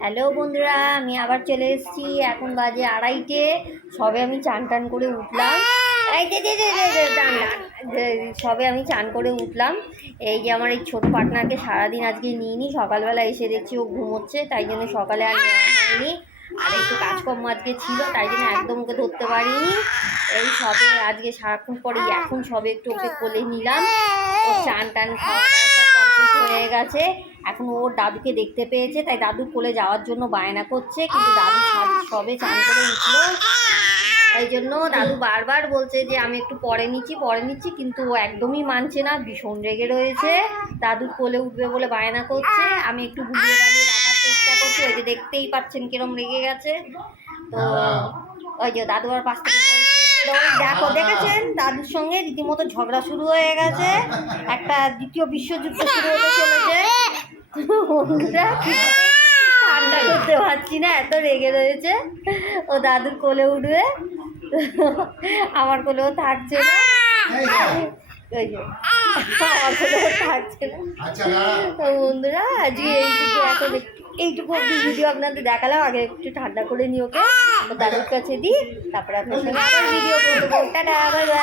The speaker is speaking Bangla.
হ্যালো বন্ধুরা, আমি আবার চলে এসেছি। এখন বাজে 2:30। সবে আমি চান করে উঠলাম। সবে আমি চান করে উঠলাম। এই যে আমার এই ছোটো পার্টনারকে সারাদিন আজকে নিইনি, সকালবেলা এসে দেখছি ও ঘুমোচ্ছে, তাই জন্য সকালে আর নেওয়া হয়নি। আর একটু কাজকর্ম আজকে ছিল, তাই জন্য একদম ওকে ধরতে পারিনি। এই সবে আজকে সারাক্ষণ পরে এখন সবে একটু ওকে কোলে নিলাম। ও চান খাওয়া দাওয়া সব কমপ্লিট হয়ে গেছে। এখন ওর দাদুকে দেখতে পেয়েছে, তাই দাদুর কোলে যাওয়ার জন্য বায়না করছে, কিন্তু দাদু সবে চান করে উঠলো। এই জন্য দাদু বারবার বলছে যে আমি একটু পরে নিচ্ছি, কিন্তু ও একদমই মানছে না, ভীষণ রেগে রয়েছে। দাদুর কোলে উঠবে বলে বায়না করছে। আমি একটু ঘুরিয়ে বানিয়ে রাখার চেষ্টা করছি। ওই যে দেখতেই পাচ্ছেন কিরম রেগে গেছে। তো ওই যে দাদু আর পাশ থেকে বলছে, দেখেছেন দাদুর সঙ্গে রীতিমতো ঝগড়া শুরু হয়ে গেছে। একটা দ্বিতীয় বিশ্বযুদ্ধ শুরু হতে চলেছে। ঠান্ডা করতে পারছি না, এত রেগে রয়েছে। ও দাদুর কোলে উঠবে, আমার কোলেও থাকছে না। আমার কোলেও থাকছে না। তো বন্ধুরা, আজকে এইটুকু ভিডিও আপনাদের দেখালাম। আগে একটু ঠান্ডা করে নিই ওকে, দাদুর কাছে দিই, তারপরে আপনার সঙ্গে আবার ভিডিও করবো। Tata, bye bye.